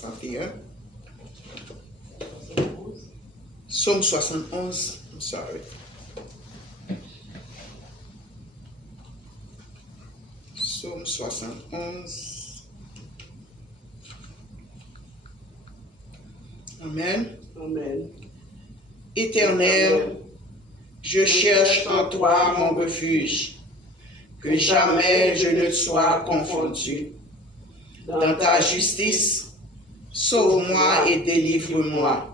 61. Psaume 71, I'm sorry. Psaume 71. Amen. Amen. Éternel, je cherche en toi mon refuge, que jamais je ne sois confondu. Dans ta justice, sauve-moi et délivre-moi.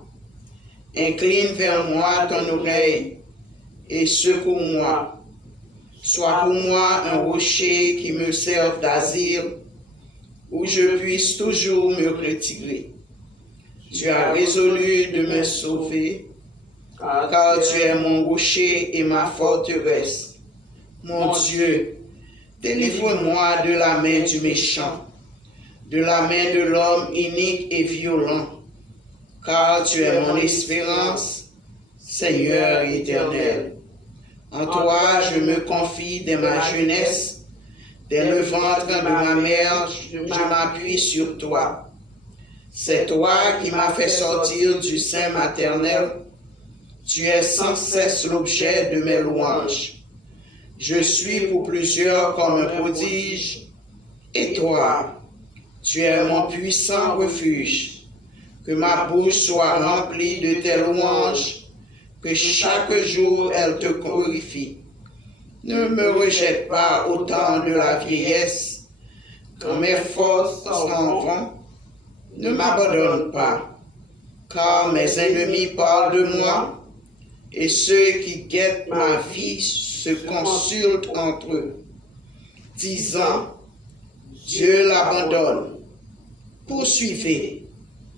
Incline vers moi ton oreille et secours-moi. Sois pour moi un rocher qui me serve d'asile, où je puisse toujours me retirer. Tu as résolu de me sauver, car tu es mon rocher et ma forteresse. Mon Dieu, délivre-moi de la main du méchant, de la main de l'homme inique et violent, car tu es mon espérance, Seigneur éternel. En toi je me confie dès ma jeunesse, dès le ventre de ma mère, je m'appuie sur toi. C'est toi qui m'as fait sortir du sein maternel. Tu es sans cesse l'objet de mes louanges. Je suis pour plusieurs comme un prodige, et toi, tu es mon puissant refuge. Que ma bouche soit remplie de tes louanges, que chaque jour elle te glorifie. Ne me rejette pas au temps de la vieillesse, quand mes forces s'en vont. Ne m'abandonne pas, car mes ennemis parlent de moi, et ceux qui guettent ma vie se consultent entre eux, disant, Dieu l'abandonne. Poursuivez,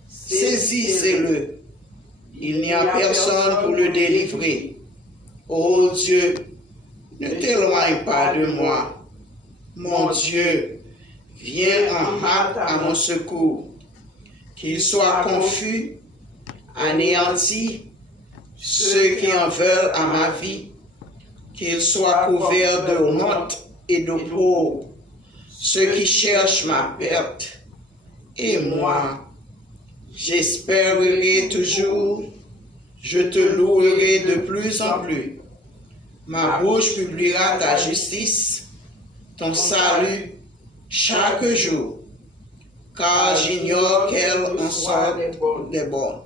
saisissez-le. Il n'y a personne pour le délivrer. Ô Dieu, ne t'éloigne pas de moi. Mon Dieu, viens en hâte à mon secours. Qu'ils soient confus, anéantis, ceux qui en veulent à ma vie, qu'ils soient couverts de honte et d'opprobre, ceux qui cherchent ma perte. Et moi, j'espérerai toujours, je te louerai de plus en plus. Ma bouche publiera ta justice, ton salut, chaque jour. Car j'ignore quel en sort des bons.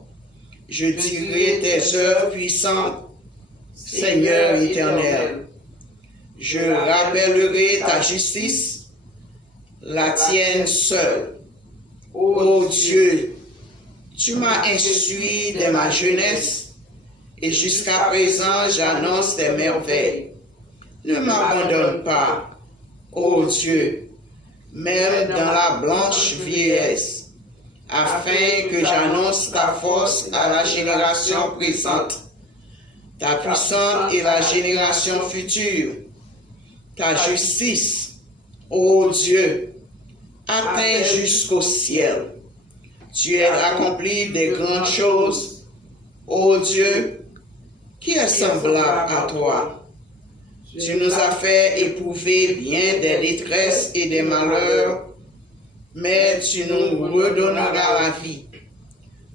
Je dirai tes œuvres puissantes, Seigneur éternel. Je rappellerai ta justice, la tienne seule. Ô Dieu, tu m'as instruit dès ma jeunesse, et jusqu'à présent j'annonce tes merveilles. Ne m'abandonne pas, ô Dieu, même dans la blanche vieillesse, afin que j'annonce ta force à la génération présente, ta puissance et la génération future, ta justice, ô Dieu, atteint jusqu'au ciel. Tu as accompli des grandes choses, ô Dieu, qui est semblable à toi. Tu nous as fait éprouver bien des détresses et des malheurs, mais tu nous redonneras la vie.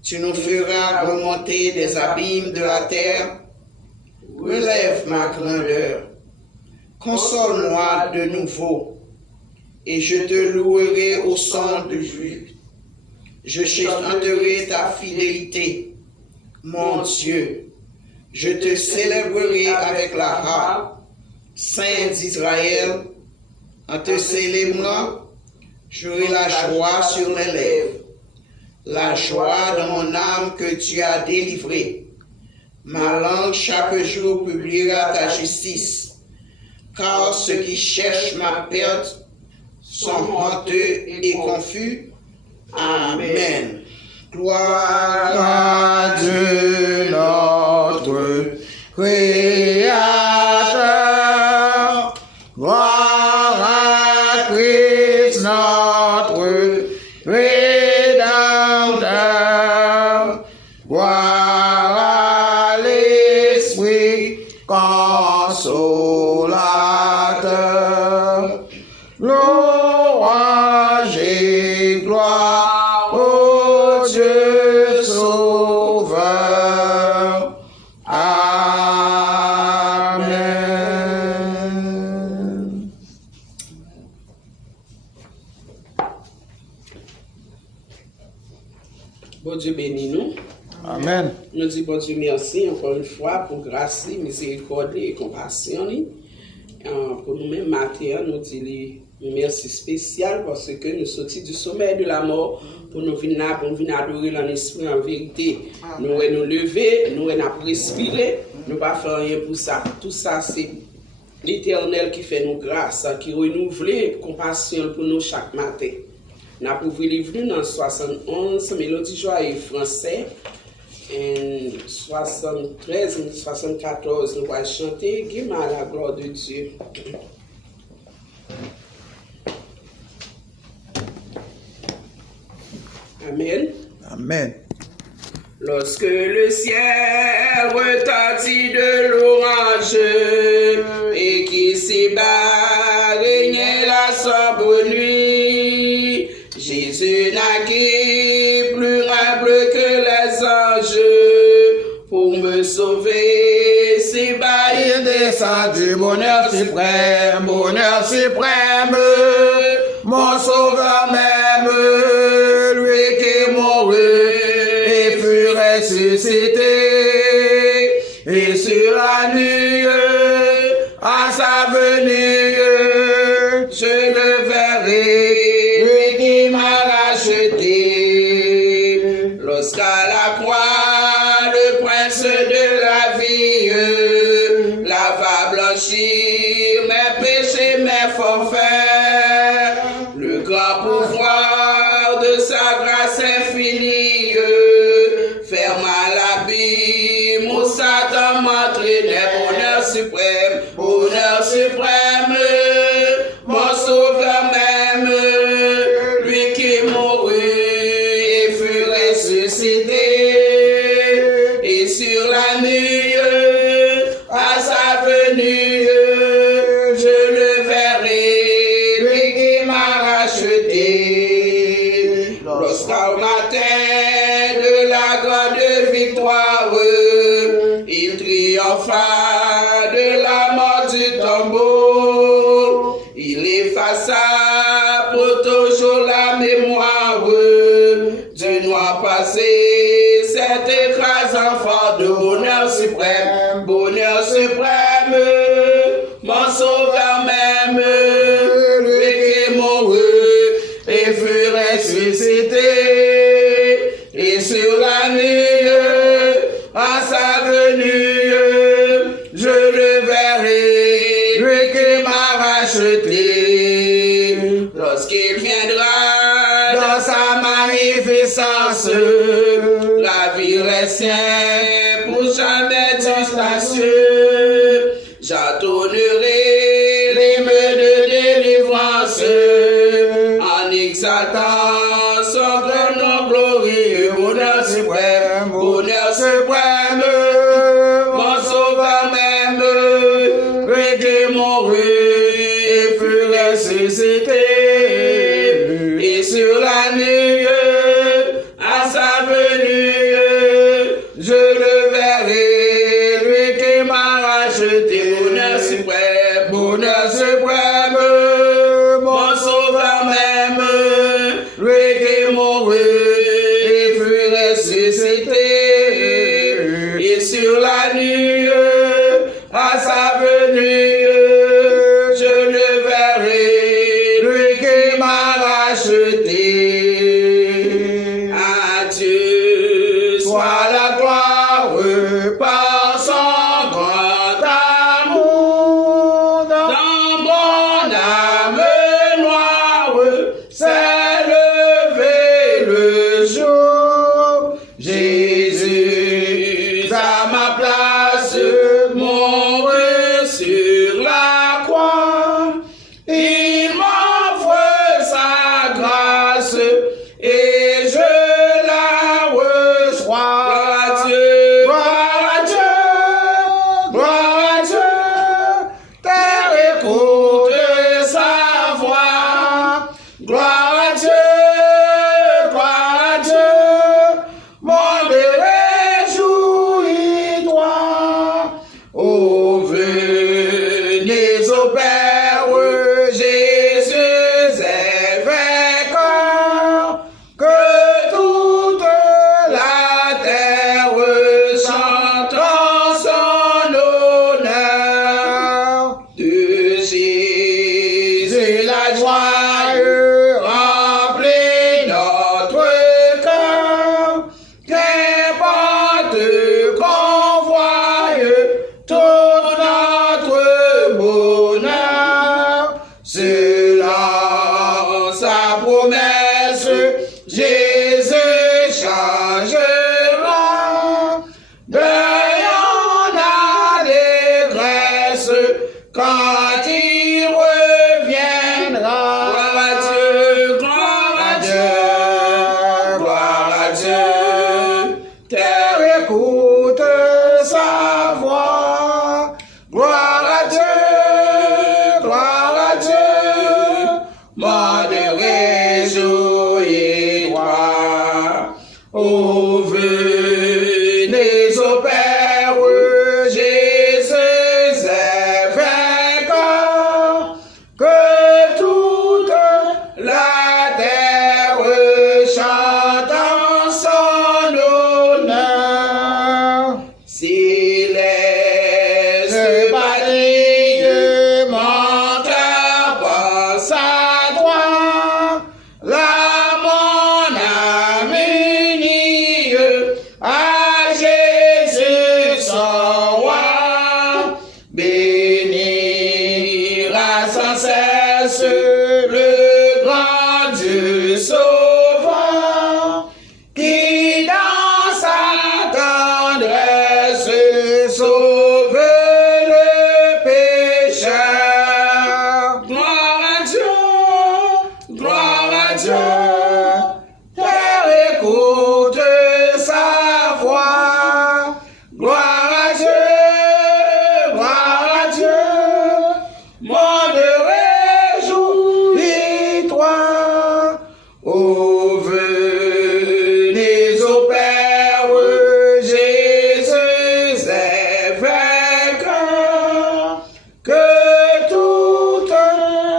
Tu nous feras remonter des abîmes de la terre. Relève ma grandeur. Console-moi de nouveau, et je te louerai au son de juge. Je chanterai ta fidélité, mon Dieu. Je te célébrerai avec la harpe, Saint d'Israël. En te célébrant, j'aurai la joie sur les lèvres, la joie dans mon âme que tu as délivrée. Ma langue chaque jour publiera ta justice, car ceux qui cherchent ma perte sont honteux et confus. Amen. Gloire à Dieu notre Créateur. Gloire à Christ notre Rédempteur. Gloire à l'Esprit consolateur. Louange et gloire au Dieu sauveur. Amen. Bon Dieu bénis nous. Amen. Nous disons bon Dieu merci encore une fois pour grâce, miséricorde et compassion. Pour nous-mêmes, matin, nous disons merci spécial parce que nous sortis du sommet de la mort pour nous venir adorer dans l'esprit en vérité. Nous nous lever, nous respirer, nous pas faire rien pour ça. Tout ça, c'est l'Éternel qui fait nous grâce, qui renouvelle compassion pour nous chaque matin. Nous avons ouvert dans 71, Mélodie joyeux français. En 73, 74, nous allons chanter Guéma à la gloire de Dieu. Amen. Amen. Lorsque le ciel retentit de l'orage et qui s'ébat, régnait la sombre nuit, Jésus naquit plus humble que les anges pour me sauver. S'ébat, il descend du bonheur suprême, mon sauveur même, lui qui mourut et fut ressuscité, et sur la nuit, à sa venue, je le verrai, lui qui m'a racheté. Lorsqu'à la croix, le prince de la vie lava blanchir mes péchés, mes forfaits, le grand pouvoir de sa grâce infinie ferma l'abîme où Satan m'entraînait. Bonheur suprême, mon sauveur même, lui qui mourut et fut ressuscité, et sur la nuit, à sa venue, je le verrai, lui qui m'a racheté. Lorsqu'au matin de la grande victoire, il triompha de la mort du tombeau, il effaça pour toujours la mémoire du noir passé, cet écrasant fort de bonheur suprême, mon sauveur même, lui qui mourut et fut ressuscité, et sur la nuit, à sa venue, je le verrai, lui qui m'a racheté. Lorsqu'il viendra dans sa magnificence, la vie reste pour jamais disgracieux. J'entonnerai l'hymne de délivrance en exaltant son grand nom glorieux. Bonheur suprême, mon sauveur même, lui qui mourut et fut ressuscité, et sur la nuit, à sa venue, je le verrai, lui qui m'a racheté. Bonheur suprême, mon sauveur même, lui qui mourut et fut ressuscité, et sur la nuit, à sa venue, je le verrai, lui qui m'a racheté. À Dieu soit la gloire par son grand amour. Dans mon âme noire s'est levé le jour. Jésus à ma place mourut sur la croix. Il m'offre sa grâce et je la reçois. Gloire à Dieu, gloire à Dieu, terre écoute sa voix. Gloire à Dieu, Dieu, terre écoute sa voix. Gloire à Dieu, monde réjouis-toi. Oh, venez au Père, Jésus est vainqueur, que toute la terre chante en son honneur. si les Chevalier monte par sa droite, là mon ami nie à Jésus son roi, bénira sans cesse le grand Dieu sauveur, qui dans sa tendresse sauve le pécheur. Gloire à Dieu, terre écoute sa voix. Gloire à Dieu, monde réjouis-toi. Oh, venez au Père, Jésus est vainqueur, que toute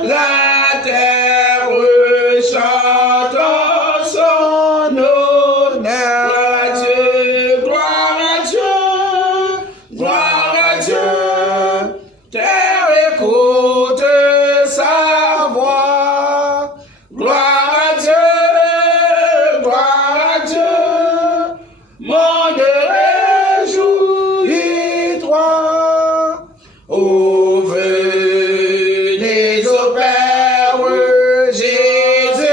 la terre chante en son honneur. Gloire à Dieu, terre écoute sa voix. Gloire à Dieu, monde réjouis-toi. Oh, venez au Père, Jésus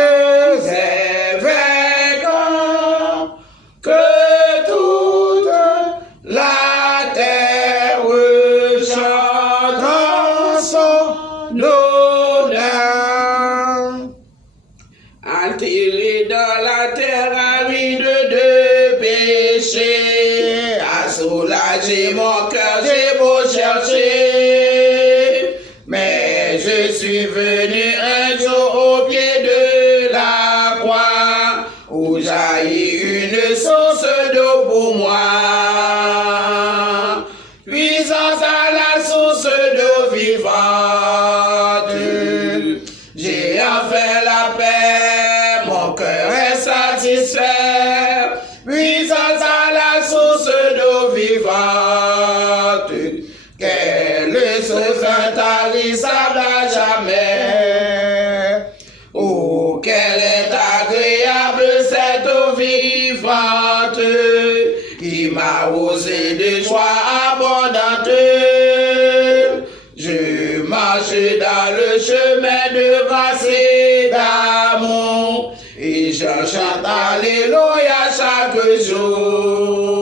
est vainqueur, que toute la terre chante en son honneur. atterré dans la terre aride de péché, à soulager mon cœur, j'ai beau chercher, mais je suis venu un jour au pied de la croix, où jaillit une source d'eau pour moi. Puissance à la source d'eau vivante, j'ai enfin la paix, mon cœur est satisfait. Puissance à la source d'eau vivante, quelle source intarissable à jamais. Oh, quelle est agréable cette eau vivante, qui m'a arrosé de joie abondante. Je marche dans le chemin de grâce et d'amour, et je chante Alléluia chaque jour.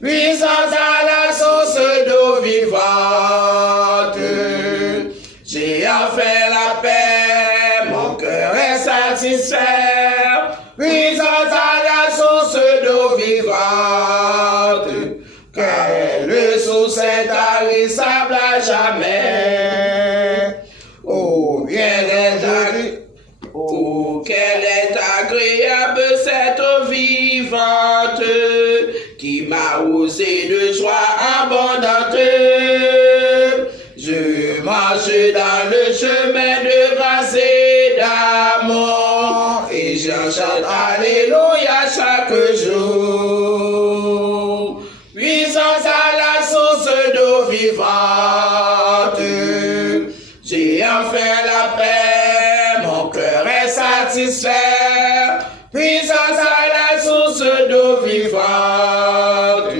Puissance à la source d'eau vivante, j'ai enfin la paix, mon cœur est satisfait. Puissance à la source d'eau vivante, quelle source intarissable à jamais. Oh, bien Jésus, oh, quelle est agréable cette eau vivante, qui m'a arrosé de joie abondante. Je marche dans le chemin de grâce et d'amour, et je chante Alléluia chaque jour. Puissance à la source d'eau vivante, j'ai enfin la paix, mon cœur est satisfait. Puissance à la source d'eau vivante,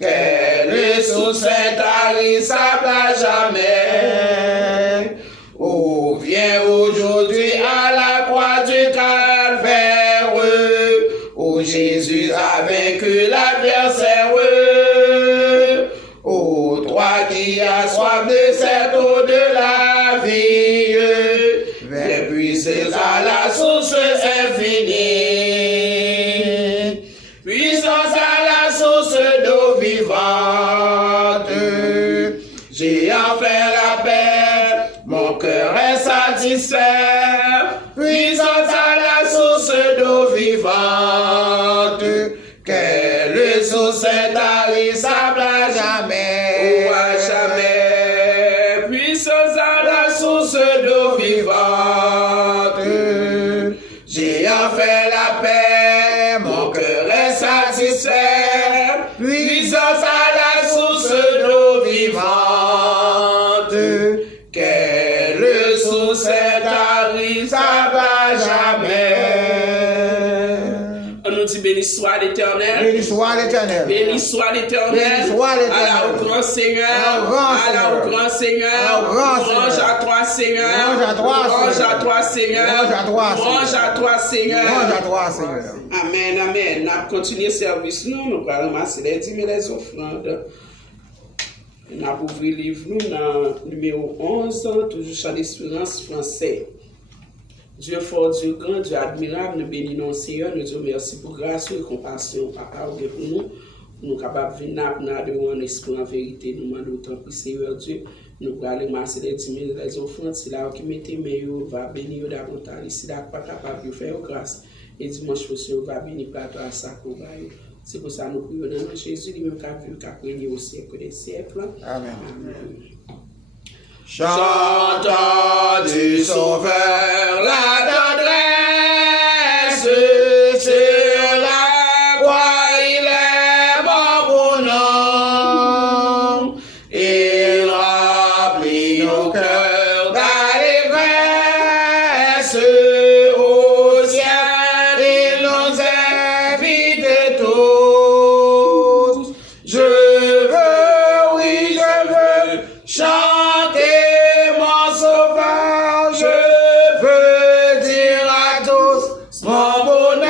quelle source intarissable à jamais. Oh, viens aujourd'hui à la croix du calvaire, où Jésus a vaincu l'adversaire. Oh, toi qui as soif de cette eau de la vie, viens puiser à la source infinie. vivante, qu'elle source intarissable à jamais. Ou à jamais, puissance à la source d'eau vivante. J'ai en fait la paix, mon cœur est satisfait. Puissance à la source d'eau vivante, quelle source intarissable à jamais. On nous dit béni soit l'Éternel. Béni soit l'Éternel. Béni soit l'Éternel. Béni soit l'Éternel. Allah au grand Seigneur. Allah au grand Seigneur. Louange à toi, Seigneur. Louange à toi, Louange à toi, Seigneur. Louange à toi, Louange à toi, Seigneur. Louange à toi, Seigneur. Amen, amen. Nous allons continuer le service. Nous allons ramasser les dîmes et les offrandes. Nous allons ouvrir le livre dans le numéro 11, toujours sur l'espérance français. Dieu fort, Dieu grand, Dieu admirable, nous bénissons Seigneur, nous disons merci pour grâce et compassion, Papa, pour nous. Nous sommes capables de venir pour nous adorer en esprit, en vérité. Nous demandons autant pour Seigneur Dieu. Nous allons ramasser les dîmes et les offrandes. C'est là qui mettez meilleur, va bénir davantage. Si là, pas capable de faire grâce. Et dimanche prochain, on va bénir par toi à sa courbaille. C'est pour ça que nous prions dans le nom de Jésus, lui-même qui a vu, qui a régné au siècle des siècles. Amen. Amen. Chantons du Sauveur la tendresse, sur la croix il est mort pour nous. Il remplit nos cœurs d'allégresse, au ciel il nous invite tous. Je veux, oui je veux, chanter mon sauveur, je veux dire à tous mon bonheur.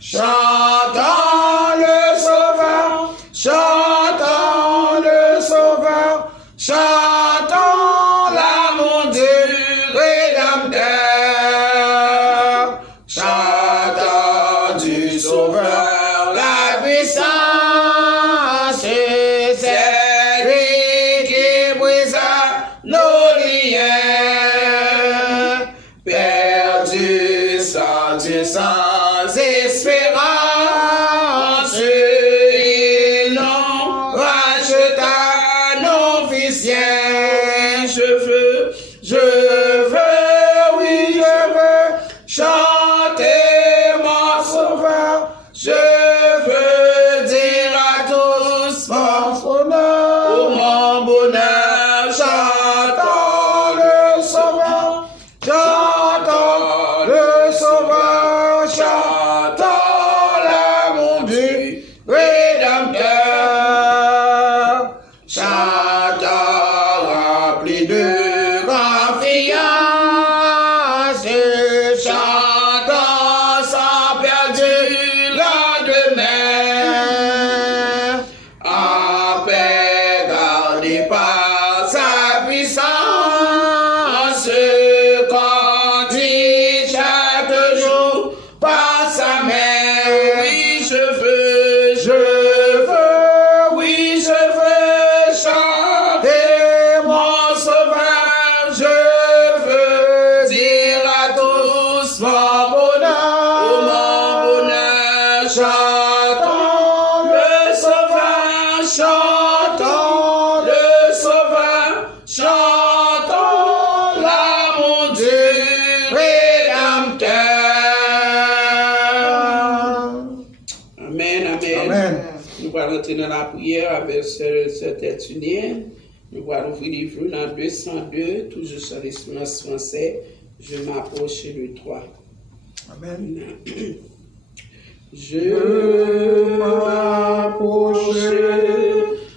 Chantons le sauveur, chantons le sauveur, chantons l'amour du Rédempteur. Chantons du sauveur la puissance, c'est lui qui brisa nos liens, perdus sans espérance, ils nous racheta nos fils. Je veux, oui je veux, chanter mon sauveur, je veux dire à tous mon bonheur, oh mon bonheur. Chantons le sauveur, chantons le sauveur, chantons l'amour du Rédempteur. Chantons remplis de confiance, chantons sans perdre lendemain, en paix gardé par sa puissance, conduit chaque jour par sa main. Oui je veux, oui je veux chanter mon sauveur, je veux dire à tous mon bonheur, oh mon bonheur. Chantons le sauveur, chantons le sauveur, chantons l'amour du Rédempteur. Amen, amen. Amen. Nous allons entrer dans la prière avec cette étudiante. Nous allons ouvrir le livre dans 202, toujours sur l'espérance français. Je m'approche le 3. Amen. Je m'approche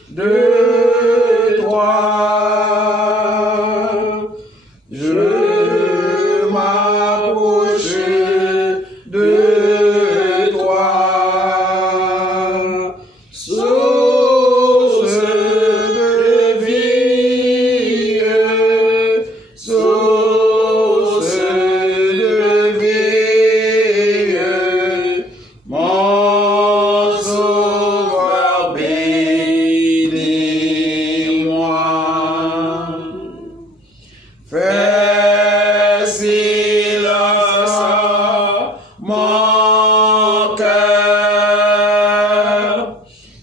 de toi. Je m'approche de toi. Source de vie, source de vie, mon sauveur. mon cœur.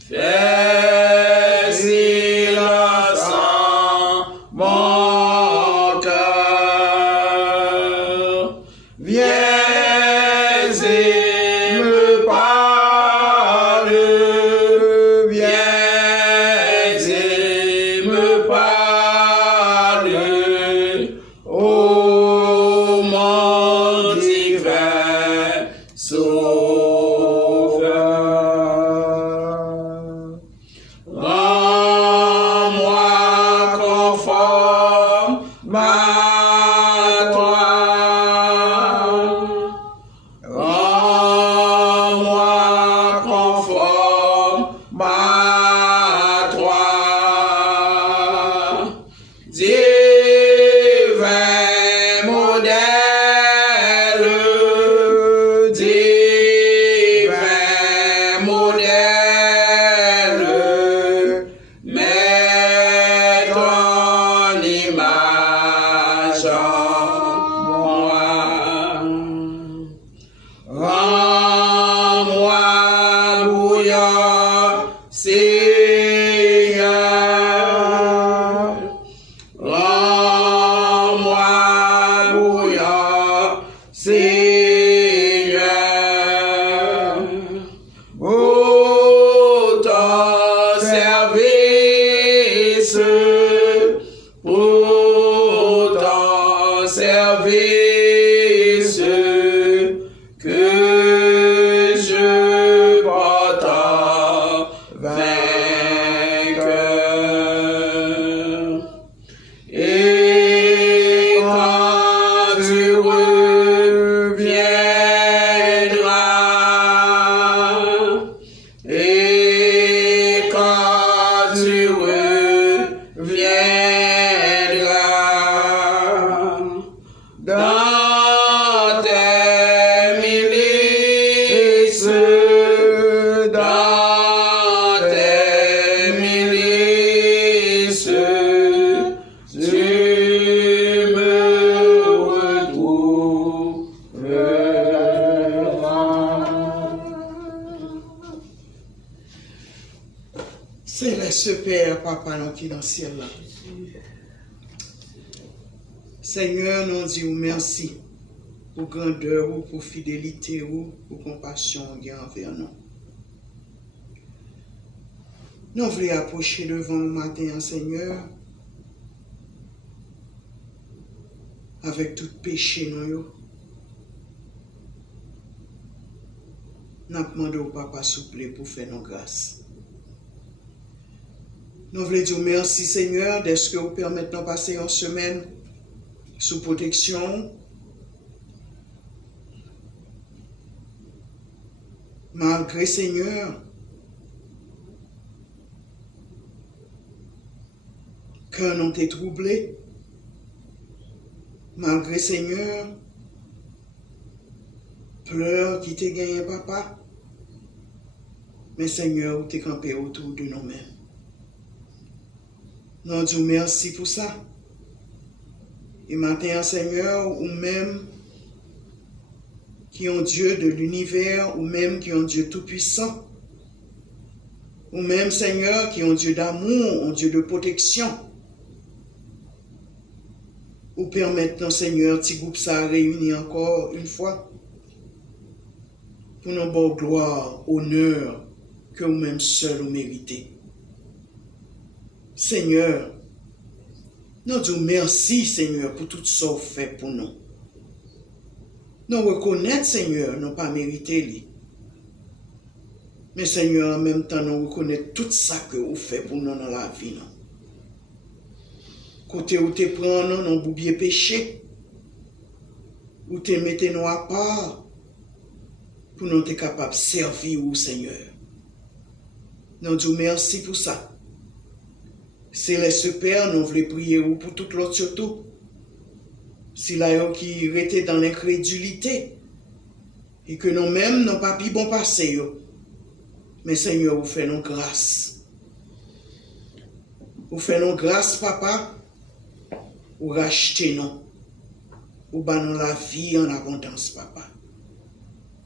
Fais silence en mon cœur. Viens et me parle. Viens et me parle. Oh mon divin Sauveur. Rends-moi conforme à toi. Rends-moi conforme à toi. Divin modèle, divin modèle, mets ton image en moi. Rends-moi bouillant, Seigneur. Rends-moi bouillant, Seigneur. Pour ton service, pour ton service, que je porte en vainqueur. Et quand tu reviendras, et quand tu reviendras, dans tes milices, dans tes milices, tu me retrouveras. Céleste Père, Papa, nous qui dans le ciel là. Seigneur, nous disons merci pour grandeur, pour fidélité, pour compassion envers nous. Nous voulons approcher devant le matin, Seigneur, avec tout péché, nous. Nous demandons au Papa souple pour faire nos grâces. Nous voulons dire merci, Seigneur, d'être que vous permettez de passer une semaine sous protection. Malgré, Seigneur, cœur non t'est troublé. Malgré, Seigneur, pleurs qui t'est gagné, Papa. Mais, Seigneur, vous t'es campé autour de nous-mêmes. Nous disons merci pour ça. Et maintenant, Seigneur, ou même qui est un Dieu de l'univers, ou même qui est un Dieu tout-puissant, ou même, Seigneur, qui est un Dieu d'amour, un Dieu de protection, ou permettre, Seigneur, petit groupe ça réunir encore une fois, pour nous donner gloire, honneur, que vous-même seul vous méritez. Seigneur, nous disons merci, Seigneur, pour tout ça que vous faites pour nous. Nous reconnaissons, Seigneur, nous pas mérité. Mais, Seigneur, en même temps, nous reconnaissons tout ça que vous faites pour nous dans la vie. Côté où tu prends nous, nous boubier péché, où tu mettez nous à part, pour nous être capables de servir au Seigneur. Nous disons merci pour ça. Céleste Père, nous voulons prier pour tout l'autre surtout. Si là, qui était dans l'incrédulité, et que nous-mêmes n'avons pas pu bon passer, mais Seigneur, vous faites nos grâces. Vous faites nos grâces, Papa, vous rachetez nous, vous donnez la vie en abondance, Papa.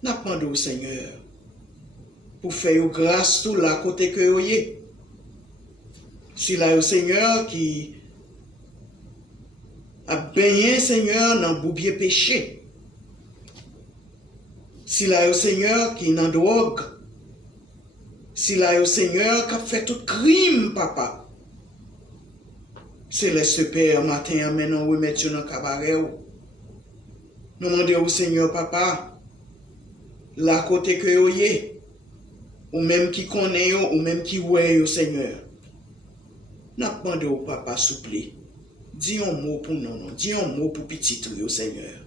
N'a demandé au Seigneur pour faire grâce tout là côté que vous y. Si là au Seigneur qui a baigné Seigneur dans boubier péché. Si là au Seigneur qui dans drogue. Si là au Seigneur qui a fait tout crime papa. Céleste Père matin maintenant remettre dans cabaret. Nous demandons au Seigneur papa là côté que vous y. Ou même qui connaît, ou même qui voit au Seigneur. N'a demandé au papa souple. Dis un mot pour nous, dis un mot pour petit au Seigneur.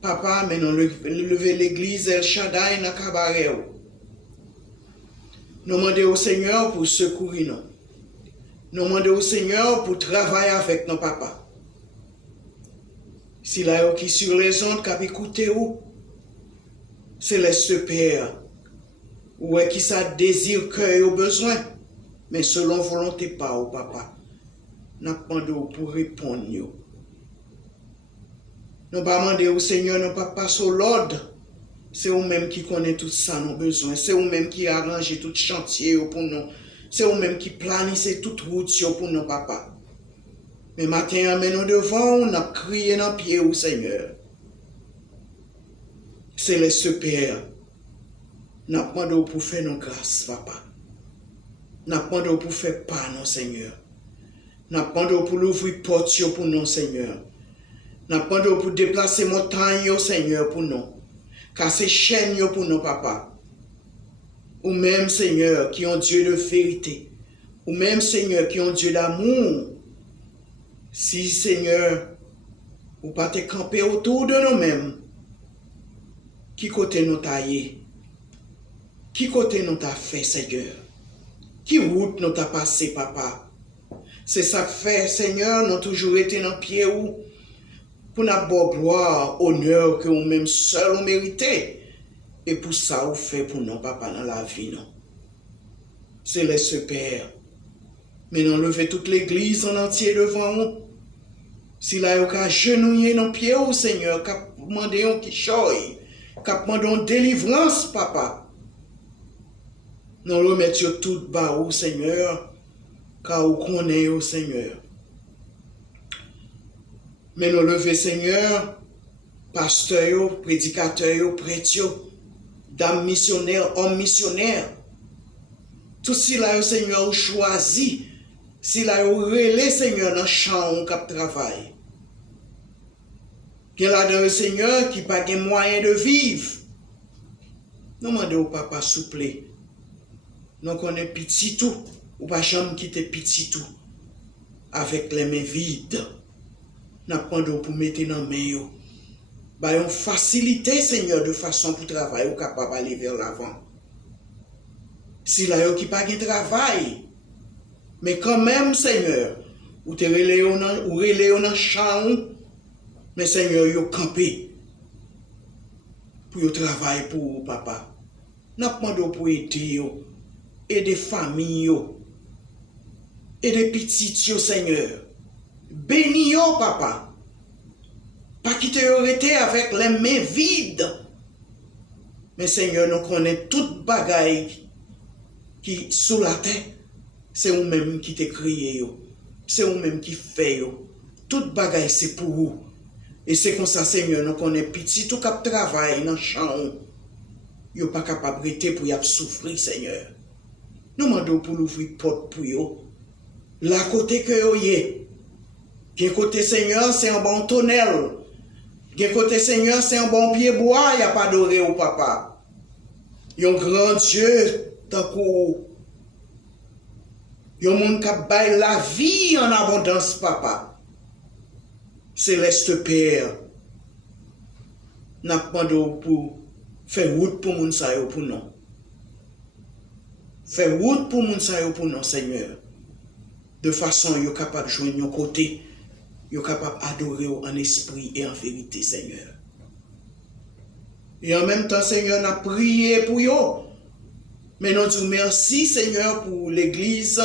Papa, maintenant lever l'église El Shaddai dans cabaret. Nous demandons au Seigneur pour secourir nous. Nous demandons au Seigneur pour travailler avec nos papas. Si là qui sur les ondes qui écouté où, Céleste Père. Ou est qui ça désire que au besoin, mais selon volonté pas au papa. N'a pas demandé pour répondre. Nous pas demander au Seigneur, nous pas passer au l'ordre. C'est vous-même qui connaît tout ça, nos besoins. C'est vous-même qui arrange tout chantier pour nous. C'est vous-même qui planifie toute route pour nous, papa. Mais matin, nous devant, on a crié dans le pied au Seigneur. Céleste Père. N'a pas demandé pour faire nos grâces, papa. N'a pas demandé pour faire pas, non, Seigneur. N'a pas demandé pour l'ouvrir porte pour nous, Seigneur. N'a pas demandé pour déplacer montagne, Seigneur, pour nous. Casser chaîne pour nous, papa. Ou même, Seigneur, qui ont Dieu de vérité. Ou même, Seigneur, qui ont Dieu d'amour. Si, Seigneur, ou pas te camper autour de nous-mêmes, qui côté nous tailler? Qui côté nous t'a fait, Seigneur? Qui route nous t'a passé, papa? C'est ça fait, Seigneur, nous toujours été dans le pied où pour nous gloire, honneur que nous-mêmes seuls méritez. Et pour ça, vous fait pour nous, papa, dans la vie, non? Céleste Père, maintenant levez toute l'église en entier devant nous. Si là, vous avez genouillé dans le pied, Seigneur, qui a demandé un qui choye, qui a demandé une délivrance, papa. Nous remettons tout bas au Seigneur, car vous connaissez au Seigneur. Mais nous levons, Seigneur, pasteurs, prédicateurs, prêtres, dames missionnaires, hommes missionnaires. Tout cela, Seigneur, vous choisi. Si là, vous relais, Seigneur, dans le champ où vous travaillez. Il y a là le Seigneur qui n'a pas de moyen de vivre. Nous demandons au papa souple. Nous connaissons petit tout. Ou pas jamais quitter petit tout. Avec les mains vides. Nous demandons pour mettre dans les mains. Bah, une facilité, Seigneur, de façon pour travailler ou capable d'aller vers l'avant. Si là, il n'y a pas de travail. Mais quand même, Seigneur, ou te relais dans le champ, mais Seigneur, vous campé pour travailler pour vous, papa. Nous demandons pour aider vous, aider famille, aider petits, Seigneur. Bénis vous, papa. Pas quitter arrêter avec les mains vides. Mais Seigneur, nous connaissons toute bagaille qui sous la terre. C'est vous-même qui te crié. C'est vous-même qui fait. Toute bagaille, c'est pour vous. Et c'est comme ça, Seigneur, nous connaissons petit tout cap travail dans le champ. Vous n'êtes pas capable de rester pour y souffrir, Seigneur. Nous demandons pour l'ouvrir porte pour vous. La côté que vous êtes. Quel côté, Seigneur, c'est un bon tonnel. Quel côté, Seigneur, c'est un bon pied bois. Il n'y a pas d'oré au papa. Il y a un grand Dieu, tant que il y a un monde qui a la vie en abondance, papa. Céleste Père, n'a pas pour faire route pour moun sa yo pour nous. Faire route pour moun sa yo pour nous, Seigneur. De façon, yo capable de joindre nos côtés, yo capable d'adorer en esprit et en vérité, Seigneur. Et en même temps, Seigneur, n'a prié pour yo. Mais nous disons merci, Seigneur, pour l'église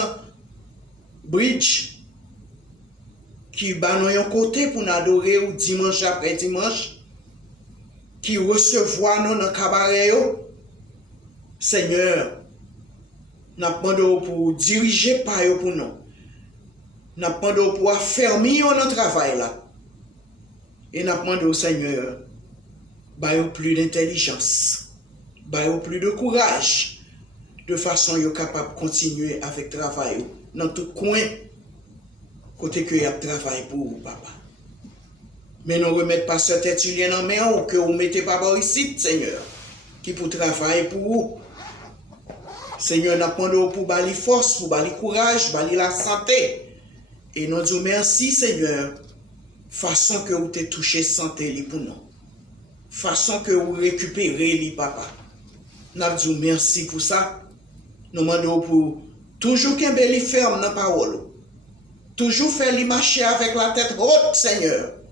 Bridge qui bat nous un côté pour nous adorer dimanche après dimanche. qui recevoir nous dans le cabaret, Seigneur, nous demandons pour diriger par eux pour nous. Nous demandons pour affermir notre travail là. Et nous demandons au Seigneur, baillons plus d'intelligence, baillons plus de courage, de façon à capable de continuer avec le travail dans tout coin, côté que y a travail pour vous, papa. Mais nous remettons pas ce tête en main ou que vous mettez pas ici, Seigneur, qui pour travailler pour vous. Seigneur, nous demandons pour bali force, pour bali courage, bali la santé. Et nous disons merci, Seigneur, façon que vous t'avez touché santé pour nous. Façon que vous récupérez les papa. Nous disons merci pour ça. Nous demandons pour toujours qu'un bel ferme dans la parole. Toujours faire les marcher avec la tête haute, Seigneur.